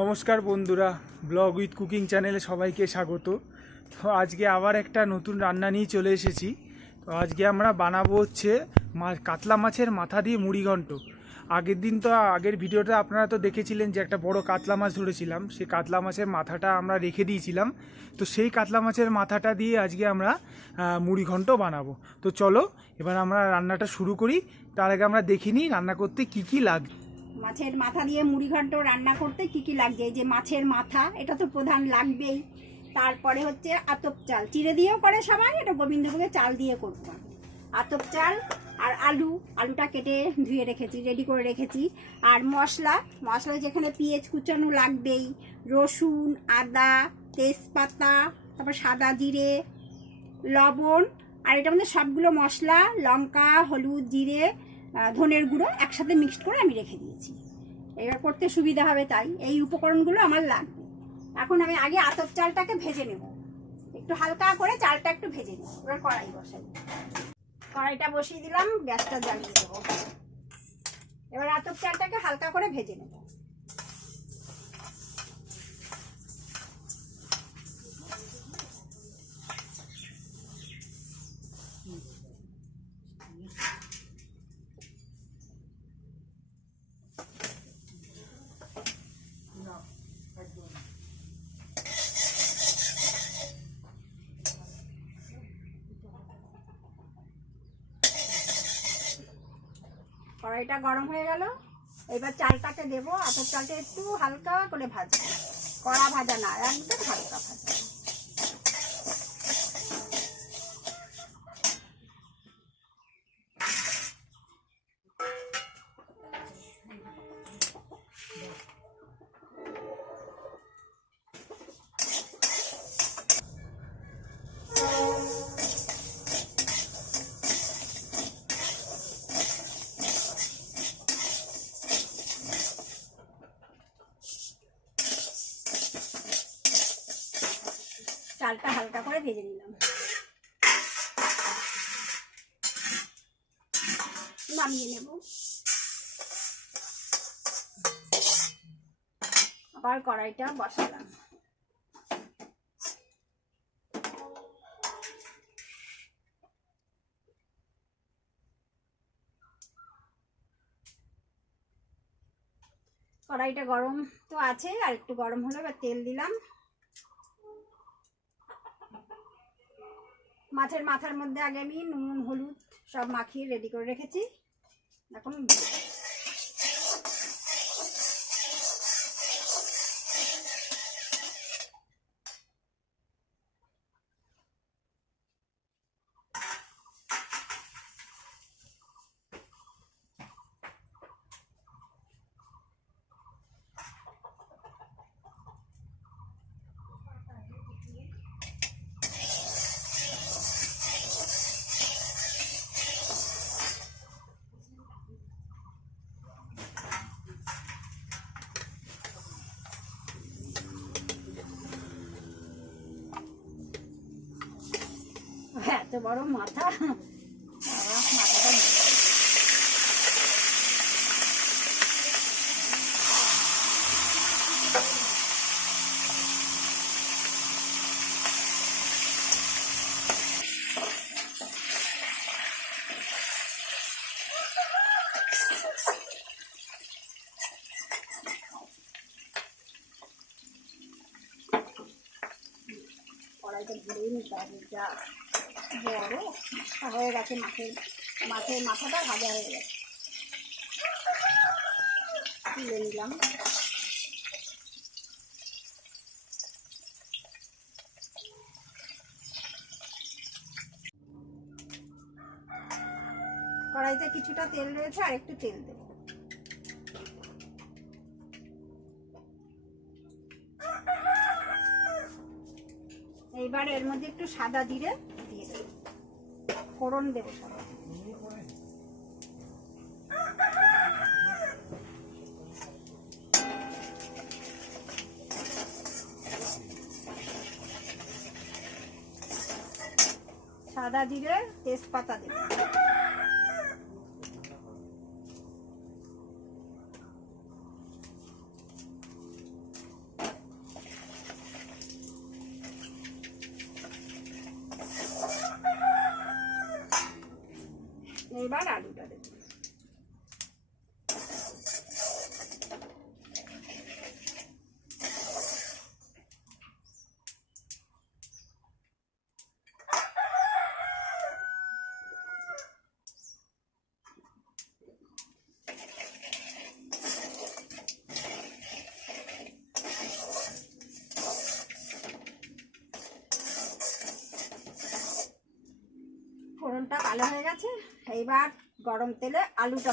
নমস্কার বন্ধুরা, blog with cooking চ্যানেলে সবাইকে স্বাগত। তো আজকে আবার একটা নতুন রান্না নিয়ে চলে এসেছি। তো আজকে আমরা বানাবো হচ্ছে কাতলা মাছের মাথা দিয়ে মুড়িঘণ্ট। আগের ভিডিওটা আপনারা তো দেখেছিলেন যে একটা বড় কাতলা মাছ ধরেছিলাম, সেই কাতলা মাছের মাথাটা আমরা রেখে দিয়েছিলাম। তো সেই কাতলা মাছের মাথাটা দিয়ে আজকে আমরা মুড়িঘণ্ট বানাবো। তো চলো এবার আমরা রান্নাটা শুরু করি। তার আগে আমরা দেখে নিই রান্না করতে কি কি লাগবে। মাছের মাথা দিয়ে মুড়িঘণ্ট রান্না করতে কি কি লাগবে? এই যে মাছের মাথা, এটা তো প্রধান লাগবেই। তারপরে হচ্ছে আতপ চাল, চিড়ে দিয়েও করে সবাই, এটা গোবিন্দভোগের চাল দিয়ে করবো। আতপ চাল আর আলুটা কেটে ধুয়ে রেখেছি, রেডি করে রেখেছি। আর মশলা যেখানে পেঁয়াজ কুচানো লাগবেই, রসুন, আদা, তেজপাতা, তারপর সাদা জিরে, লবণ। আর এটার মধ্যে সবগুলো মশলা, লঙ্কা, হলুদ, জিরে, ধনের গুঁড়ো একসাথে মিক্সড করে আমি রেখে দিয়েছি। এবার করতে সুবিধা হবে, তাই এই উপকরণগুলো আমার লাগবে। এখন আমি আগে আতপ চালটাকে ভেজে নেব, একটু হালকা করে চালটা একটু ভেজে নেব। এবার কড়াইটা বসিয়ে দিলাম, গ্যাসটা জ্বালিয়ে দেবো। এবার আতপ চালটাকে হালকা করে ভেজে নেব। কড়াইটা গরম হয়ে গেল, এবার চালটাকে দেবো। আতপ চালটা একটু হালকা করে ভাজবো, কড়া ভাজা না, একদম হালকা ভাজা। চালটা হালকা করে ভেজে নিলাম, নামিয়ে নেব। আবার কড়াইটা বসালাম। কড়াইটা গরম তো আছে, আর একটু গরম হলো, এবার তেল দিলাম। মাছের মাথার মধ্যে আগে আমি নুন হলুদ সব মাখিয়ে রেডি করে রেখেছি। এখন এত বড় মাথা, মাথাটা কড়াইটা ঘুরেই নিতে হবে। যা বড় হয়ে গেছে, মাছের মাথাটা ভাজা হয়ে গেছে, তুলে নিলাম। কড়াইতে কিছুটা তেল রয়েছে, আর একটু তেল দেব। এইবার এর মধ্যে একটু সাদা জিরে দিয়ে দেব, ফোড়ন দেবো সাদা। সাদা জিরে, তেজপাতা দেব। এবার আলুটা দেবো। ফোড়নটা কালো হয়ে গেছে, এইবার গরম তেলে আলুটা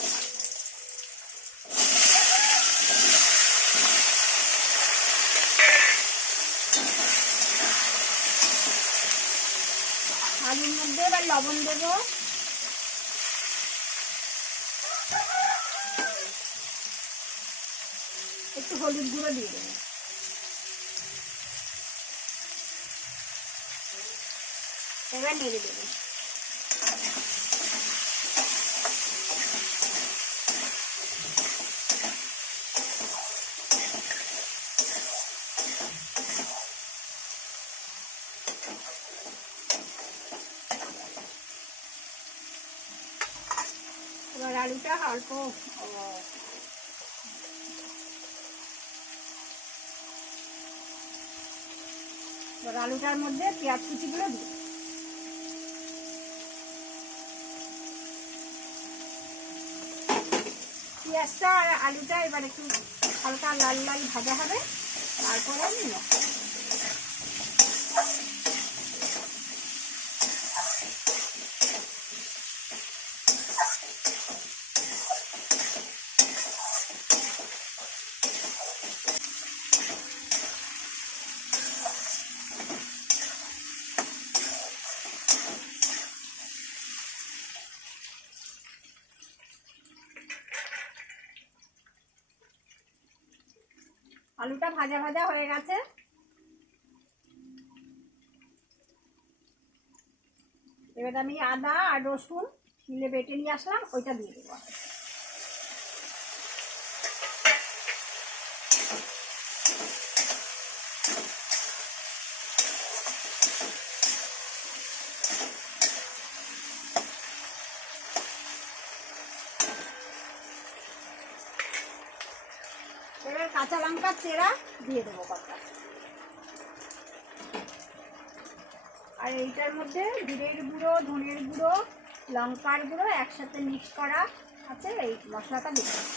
আলুর মধ্যে এবার লবণ দেবো, একটু হলুদ গুঁড়ো দিয়ে দেবো, এবার নেড়ে দেবো। এবার আলুটা অল্প এবার আলুটার মধ্যে পেঁয়াজ কুচিগুলো দিই। পেঁয়াজটা আর আলুটা এবার একটু হালকা লাল লাল ভাজা হবে, তারপরে আমি আলুটা ভাজা ভাজা হয়ে গেছে। এবার আমি আদা আর রসুন মিলে বেটে নিয়ে আসলাম, ওইটা দিয়ে দেবো। এবার কাঁচা লঙ্কার চেরা দিয়ে দেবো কটা, আর এইটার মধ্যে জিরের গুঁড়ো, ধনের গুঁড়ো, লঙ্কার গুঁড়ো একসাথে মিক্স করা আছে, এই মশলাটা দিয়ে দেবো।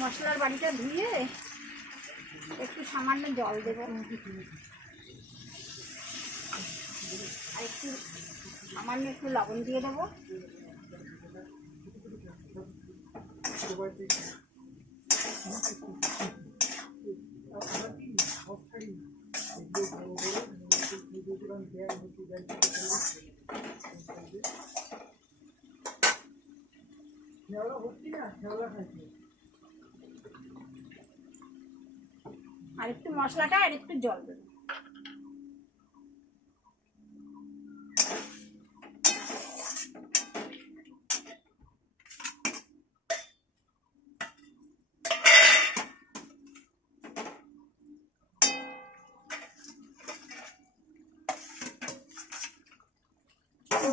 মশলার বাড়িটা ধুয়ে একটু সামান্য জল দেবো, আর একটু সামান্য একটু লবণ দিয়ে দেবো। আর একটু মশলাটা আর একটু জল দেবো।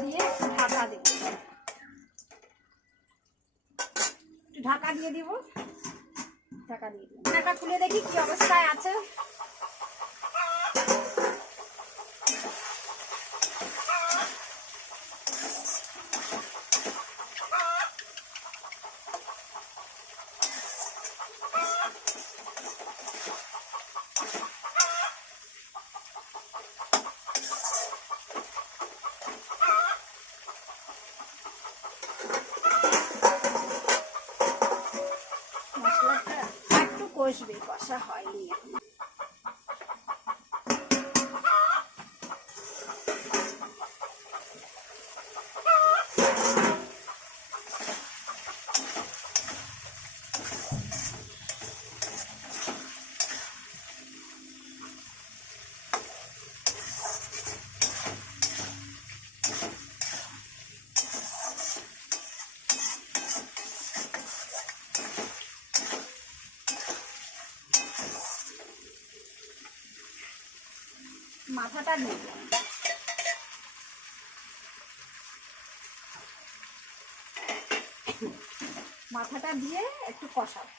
দিয়ে ঢাকা দেবো, ঢাকা দিয়ে দিব। ঢাকা দিয়ে দিব, ঢাকা খুলে দেখি কি অবস্থায় আছে। মশলাটা একটু কষবে, কষা হয়নি এখন। মাথাটা দিয়ে দিলাম। মাথাটা দিয়ে একটু কষাবো।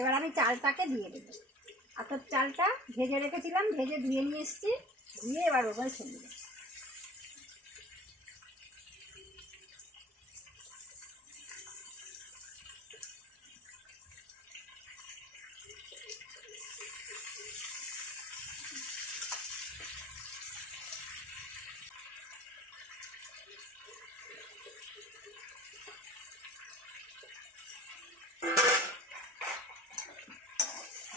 এবার আমি চালটাকে দিয়ে দেবো। আতপ চালটা ভেজে রেখেছিলাম, ভেজে ধুয়ে নিয়ে এসেছি, ধুয়ে এবার ওখানে ছেড়ে দেবো।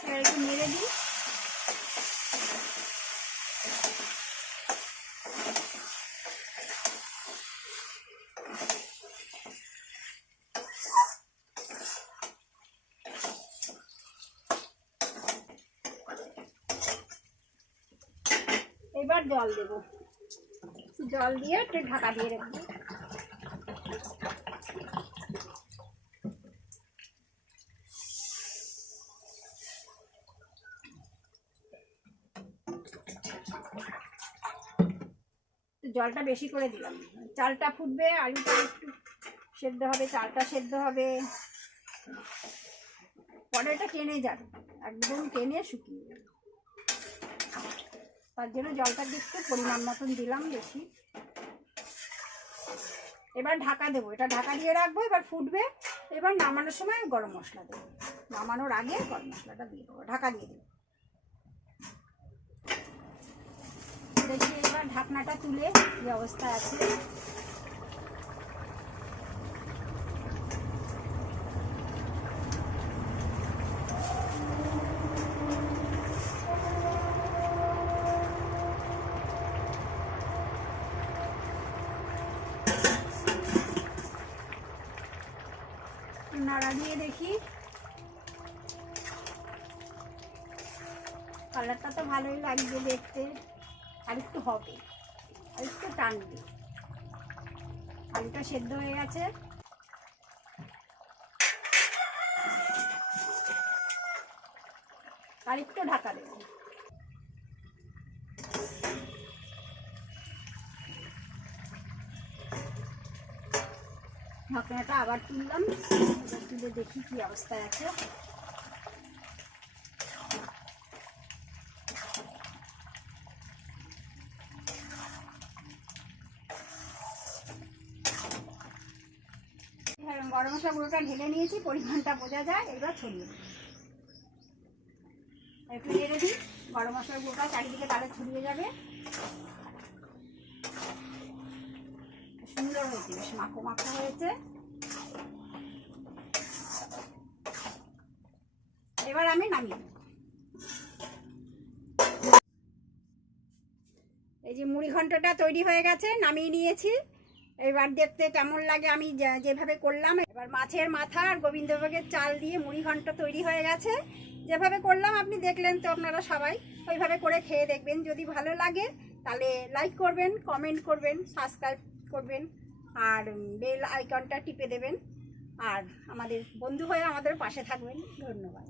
এবার একটু নেড়ে দিই। এবার জল দেবো, জল দিয়ে একটু ঢাকা দিয়ে রাখবো। জলটা বেশি করে দিলাম, চালটা ফুটবে, আলুটা একটু সেদ্ধ হবে, চালটা সেদ্ধ হবে, পরে এটা টেনে যাবে, একদম টেনে শুকিয়ে যাবে। তার জন্য জলটা একটু পরিমাণ মতন দিলাম বেশি। এবার ঢাকা দেবো, এটা ঢাকা দিয়ে রাখবো, এবার ফুটবে। এবার নামানোর সময় গরম মশলা দেবো, নামানোর আগে গরম মশলাটা দিয়ে দেবো, ঢাকা দিয়ে দেবো। দেখি এবার ঢাকনাটা তুলে কি অবস্থায় আছে। নাড়া দিয়ে দেখি, কালারটা তো ভালোই লাগবে দেখতে, আর একটু হবে, আর একটু টানবে। আলুটা সেদ্ধ হয়ে গেছে, আর একটু ঢাকা দেবো। ঢাকনাটা আবার তুললাম, তুলে দেখি কি অবস্থায় আছে। গরম মশলা গুঁড়োটা ঢেলে নিয়েছি, পরিমাণটা বোঝা যায়। এবার ছড়িয়ে দিই, একটু নেড়ে দিই, গরম মশলার গুঁড়োটা চারিদিকে তাহলে ছড়িয়ে যাবে। সুন্দর হয়েছে, বেশ মাখো মাখো হয়েছে। এবার আমি নামিয়ে নেব। এই যে মুড়ি ঘন্টটা তৈরি হয়ে গেছে, নামিয়ে নিয়েছি। এবার দেখতে কেমন লাগে আমি যেভাবে করলাম। এবার মাছের মাথা আর গোবিন্দভোগের চাল দিয়ে মুড়ি ঘন্ট তৈরি হয়ে গেছে। যেভাবে করলাম আপনি দেখলেন, তো আপনারা সবাই ওইভাবে করে খেয়ে দেখবেন। যদি ভালো লাগে তাহলে লাইক করবেন, কমেন্ট করবেন, সাবস্ক্রাইব করবেন, আর বেল আইকনটা টিপে দেবেন, আর আমাদের বন্ধু হয়ে আমাদের পাশে থাকবেন। ধন্যবাদ।